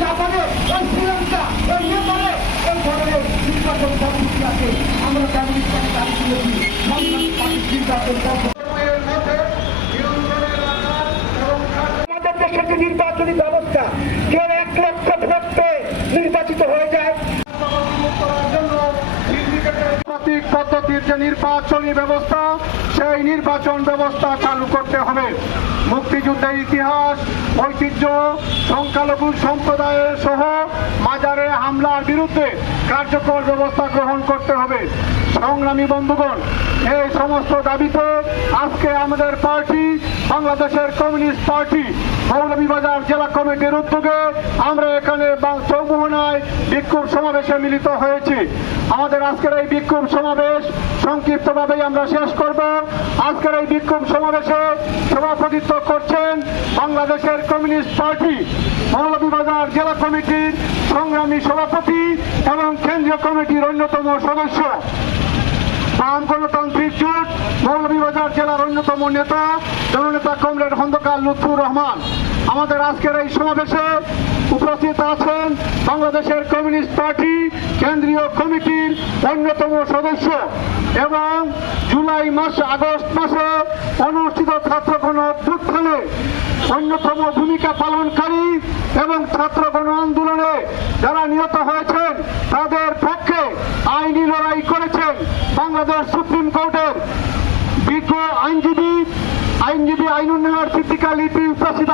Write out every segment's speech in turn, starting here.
জাপানে, ওই শ্রীলঙ্কা, ওই নেপালে এই ধরনের নির্বাচন কর্মসূচি আছে। আমরা কমিউনিস্ট পার্টি দাবি করেছি সন্ত্রাসী পার্টির নির্বাচন আমাদের দেশের যে নির্বাচনী ব্যবস্থা, কেউ 1 লক্ষ ভোট পেয়ে নির্বাচিত হয়ে যায়। পদ্ধতির যে নির্বাচনী ব্যবস্থা, সেই নির্বাচন ব্যবস্থা চালু করতে হবে। মুক্তিযুদ্ধের ইতিহাস, ঐতিহ্য, সংখ্যালঘু সম্প্রদায়ের সহ মাজারে হামলার বিরুদ্ধে কার্যকর ব্যবস্থা গ্রহণ করতে হবে। সংগ্রামী বন্ধুগণ, এই সমস্ত দাবিতে আজকে আমাদের পার্টি, বাংলাদেশের কমিউনিস্ট পার্টি মৌলভীবাজার জেলা কমিটির উদ্যোগে আমরা এখানে চৌমোহনায় বিক্ষোভ সমাবেশে মিলিত হয়েছি। আমাদের আজকের এই বিক্ষোভ সমাবেশ সংক্ষিপ্তভাবেই আমরা শেষ করব। আজকের এই বিক্ষোভ সমাবেশে সভাপতিত্ব করছেন বাংলাদেশের কমিউনিস্ট পার্টি মৌলভীবাজার জেলা কমিটির সংগ্রামী সভাপতি এবং কেন্দ্রীয় কমিটির অন্যতম সদস্য, বাম গণতান্ত্রিক জোট মৌলভীবাজার জেলার অন্যতম নেতা জননেতা কমরেড খন্দকার লুৎফুর রহমান। আমাদের আজকের এই সমাবেশে উপস্থিত আছেন বাংলাদেশের কমিউনিস্ট পার্টি কেন্দ্রীয় কমিটির অন্যতম সদস্য এবং জুলাই মাস আগস্ট মাসে অনুষ্ঠিত ছাত্র গণ অভ্যুত্থানে অন্যতম ভূমিকা পালনকারী এবং ছাত্র গণ আন্দোলনে যারা নিহত হয়েছেন তাদের পক্ষে আইনি লড়াই করেছেন বাংলাদেশ সুপ্রিম কোর্টের বিজ্ঞ আইনজীবী আইনুন্নাহার সিদ্দিকা লিপি উপস্থিত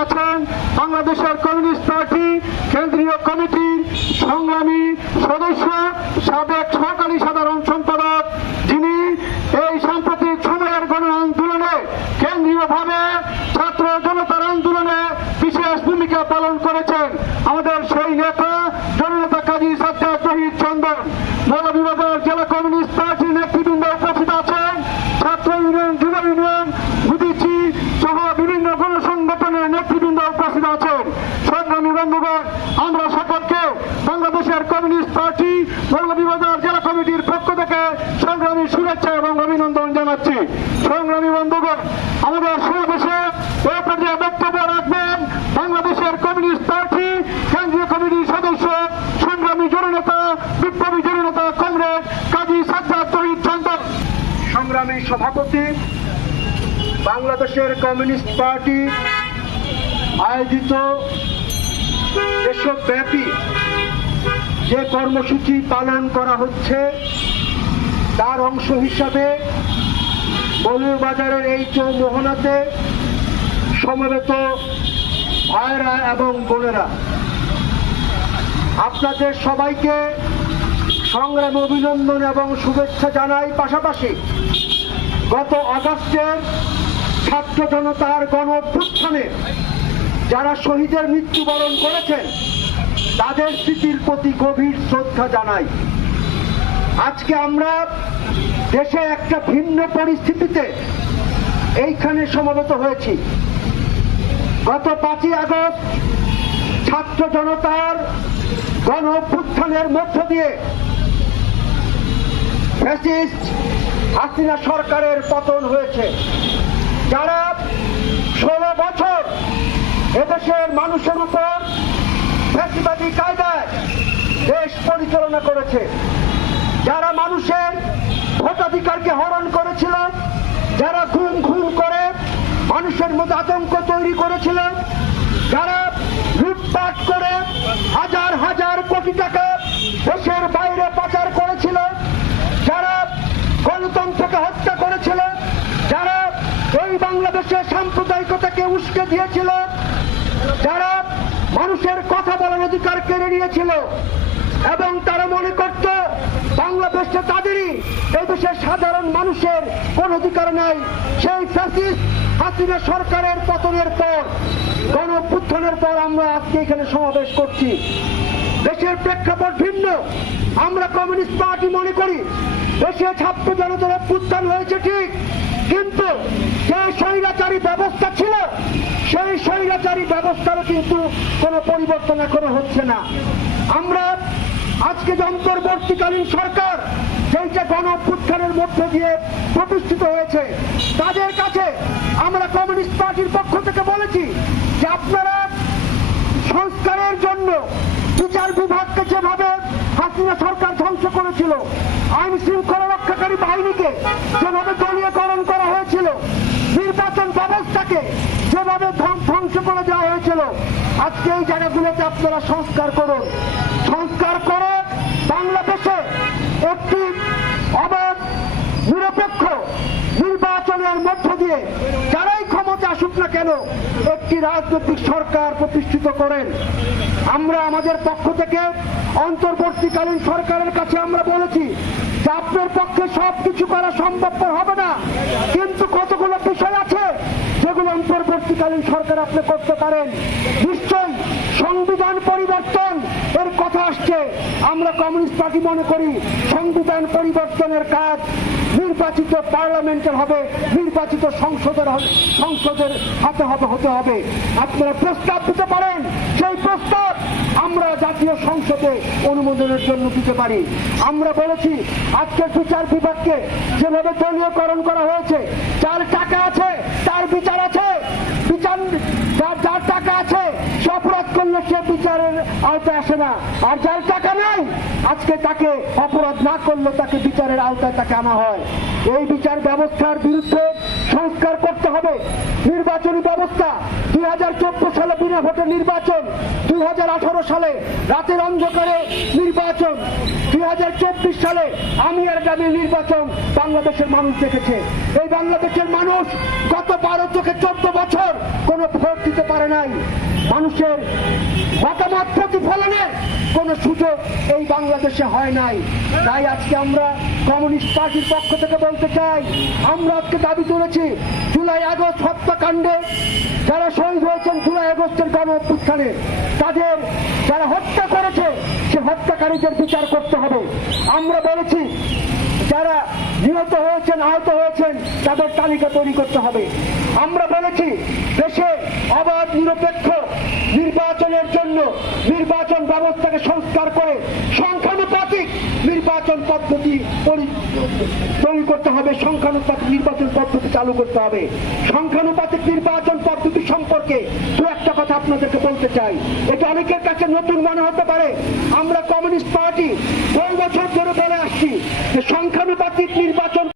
আছেন বাংলাদেশের কমিউনিস্ট পার্টি কেন্দ্রীয় কমিটির সংগ্রামী সদস্য সাবেক সহকারী সাধারণ সম্পাদক, যিনি এই সাম্প্রতিক সময়ের গণ আন্দোলনে কেন্দ্রীয়ভাবে ছাত্র জনতার আন্দোলনে বিশেষ ভূমিকা পালন করেছেন, আমাদের সেই নেতা জননেতা কাজী সাজ্জাদ তৌহিদ চন্দন। মৌলভীবাজার জেলা কমিউনিস্ট পার্টির নেতৃবৃন্দ উপস্থিত আছেন, ছাত্র ইউনিয়ন, যুব ইউনিয়ন, মুদিচি সহ বিভিন্ন গণসংগঠনের নেতৃবৃন্দ উপস্থিত আছেন। সংগ্রামী বন্ধুগণ, আমরা সকলকে বাংলাদেশের কমিউনিস্ট পার্টি মৌলভীবাজার জেলা কমিটির পক্ষ থেকে সংগ্রামী শুভেচ্ছা এবং অভিনন্দন জানাচ্ছি। সংগ্রামী বন্ধুগণ, আমাদের সমাবেশে এই পর্যায়ে বক্তব্য রাখবেন বাংলাদেশের কমিউনিস্ট পার্টি কেন্দ্রীয় কমিটির সদস্য সংগ্রামী জননেতা বিপ্লবী জননেতা কমরেড কাজী সাজ্জাদ তৌহিদ চন্দন। সংগ্রামী সভাপতি, বাংলাদেশের কমিউনিস্ট পার্টি আয়োজিত দেশব্যাপী যে কর্মসূচি পালন করা হচ্ছে তার অংশ হিসাবে মৌলভীবাজারের এই চৌমোহনাতে সমবেত ভাইরা এবং বোনেরা, আপনাদের সবাইকে সংগ্রামী অভিনন্দন এবং শুভেচ্ছা জানাই। পাশাপাশি গত আগস্টের ছাত্র জনতার গণ অভ্যুত্থানে যারা শহীদের মৃত্যুবরণ করেছেন তাদের স্মৃতির প্রতি গভীর শ্রদ্ধা জানাই। আজকে আমরা দেশে একটা ভিন্ন পরিস্থিতিতে এইখানে সমবেত হয়েছি। গত 5ই আগস্ট ছাত্র জনতার গণ অভ্যুত্থানের মধ্য দিয়ে ফ্যাসিস্ট হাসিনা সরকারের পতন হয়েছে। যারা 16 বছর এদেশের মানুষের উপর ফ্যাসিবাদী কায়দায় দেশ পরিচালনা করেছে, যারা মানুষের ভোটাধিকারকে হরণ করেছিল, যারা খুন করে মানুষের মধ্যে আতঙ্ক তৈরি করেছিল, যারা লুটপাট করে হাজার হাজার কোটি টাকা দেশের বাইরে পাচার করেছিল, যারা গণতন্ত্রকে হত্যা করেছিল, যারা এই বাংলাদেশের সাম্প্রদায়িকতাকে উস্কে দিয়েছিল, যারা মানুষের কথা বলার অধিকার কেড়ে নিয়েছিল এবং তারা মনে করত বাংলাদেশে তাদেরই, এই দেশের সাধারণ মানুষের কোন অধিকার নাই। সেই ফ্যাসিস্ট হাসিনা সরকারের পতনের পর, গণ অভ্যুত্থানের পর আমরা আজকে এখানে সমাবেশ করছি। দেশের প্রেক্ষাপট ভিন্ন। আমরা কমিউনিস্ট পার্টি মনে করি দেশে ছাত্র জনতার অভ্যুত্থান হয়েছে ঠিক, কিন্তু যে স্বৈরাচারী ব্যবস্থা ছিল সেই স্বৈরাচারী ব্যবস্থারও কিন্তু কোনো পরিবর্তন এখনো হচ্ছে না। আমরা আজকে যে অন্তর্বর্তীকালীন সরকার যেটা গণ অভ্যুত্থানের মধ্যে দিয়ে প্রতিষ্ঠিত হয়েছে, তাদের কাছে আমরা কমিউনিস্ট পার্টির পক্ষ থেকে বলেছি যে আপনারা জন্য বিচার বিভাগকে যেভাবে হাসিনা সরকার ধ্বংস করেছিল, আইন শৃঙ্খলা রক্ষাকারী বাহিনীকে যেভাবে দলীয়করণ করা হয়েছিল, নির্বাচন ব্যবস্থাকে যেভাবে ধ্বংস করে দেওয়া হয়েছিল, আজকে এই জায়গাগুলোতে আপনারা সংস্কার করুন। সংস্কার করে বাংলাদেশে একটি অবাধ নিরপেক্ষ নির্বাচনের মধ্য দিয়ে যারাই ক্ষমতা আসুক না কেন একটি রাজনৈতিক সরকার প্রতিষ্ঠিত করেন। আমরা আমাদের পক্ষ থেকে অন্তর্বর্তীকালীন সরকারের কাছে আমরা বলেছি যে আপনার পক্ষে সবকিছু করা সম্ভবপর হবে না, কিন্তু কতগুলো বিষয় আছে যেগুলো অন্তর্বর্তীকালীন সরকার আপনি করতে পারেন। নিশ্চয়ই সংবিধান পরিবর্তন এর কথা আসছে। আমরা কমিউনিস্ট পার্টি মনে করি সংবিধান পরিবর্তনের কাজ নির্বাচিত পার্লামেন্টের হবে, নির্বাচিত সংসদের হাতে হতে হবে। আপনারা প্রস্তাব দিতে পারেন, সেই প্রস্তাব আমরা জাতীয় সংসদে অনুমোদনের জন্য দিতে পারি। আমরা বলেছি আজকের বিচার বিভাগকে যেভাবে দলীয়করণ করা হয়েছে, যার টাকা আছে তার বিচার আছে, যার টাকা আছে সে অপরাধ করলে সে বিচারের আওতায় আসে না, আর যার টাকা নাই আজকে তাকে অপরাধ না করলে তাকে বিচারের আওতায় তাকে আনা হয়। এই বিচার ব্যবস্থার বিরুদ্ধে সংস্কার করতে হবে। নির্বাচনী ব্যবস্থা 2014 সালে বিনা ভোটে নির্বাচন, 2018 সালে রাতের অন্ধকারে নির্বাচন, 2024 সালে আমি আর গ্রামের নির্বাচন বাংলাদেশের মানুষ দেখেছে। এই বাংলাদেশের মানুষ গত 12 থেকে 14 বছর কোনো ভোট দিতে পারে নাই। মানুষের মতামত প্রতিফলনের কোন সুযোগ এই বাংলাদেশে হয় নাই। তাই আজকে আমরা কমিউনিস্ট পার্টির পক্ষ থেকে বলতে চাই, আমরা আজকে দাবি তুলেছি জুলাই আগস্ট হত্যাকাণ্ডে যারা শহীদ হয়েছেন, জুলাই আগস্টের গণ অভ্যুত্থানে তাদের যারা হত্যা করেছে সে হত্যাকারীদের বিচার করতে হবে। আমরা বলেছি যারা নিহত হয়েছেন, আহত হয়েছেন তাদের তালিকা তৈরি করতে হবে। আমরা বলেছি দেশে অবাধ নিরপেক্ষ নির্বাচনের জন্য নির্বাচন ব্যবস্থাকে সংস্কার করে সংখ্যানুপাতিক নির্বাচন পদ্ধতি তৈরি করতে হবে, সংখ্যানুপাতিক নির্বাচন পদ্ধতি চালু করতে হবে। সংখ্যানুপাতিক নির্বাচন পদ্ধতি সম্পর্কে দু একটা কথা আপনাদেরকে বলতে চাই। এটা অনেকের কাছে নতুন মনে হতে পারে। আমরা কমিউনিস্ট পার্টি 2 বছর ধরে বলে আসছি যে সংখ্যানুপাতিক নির্বাচন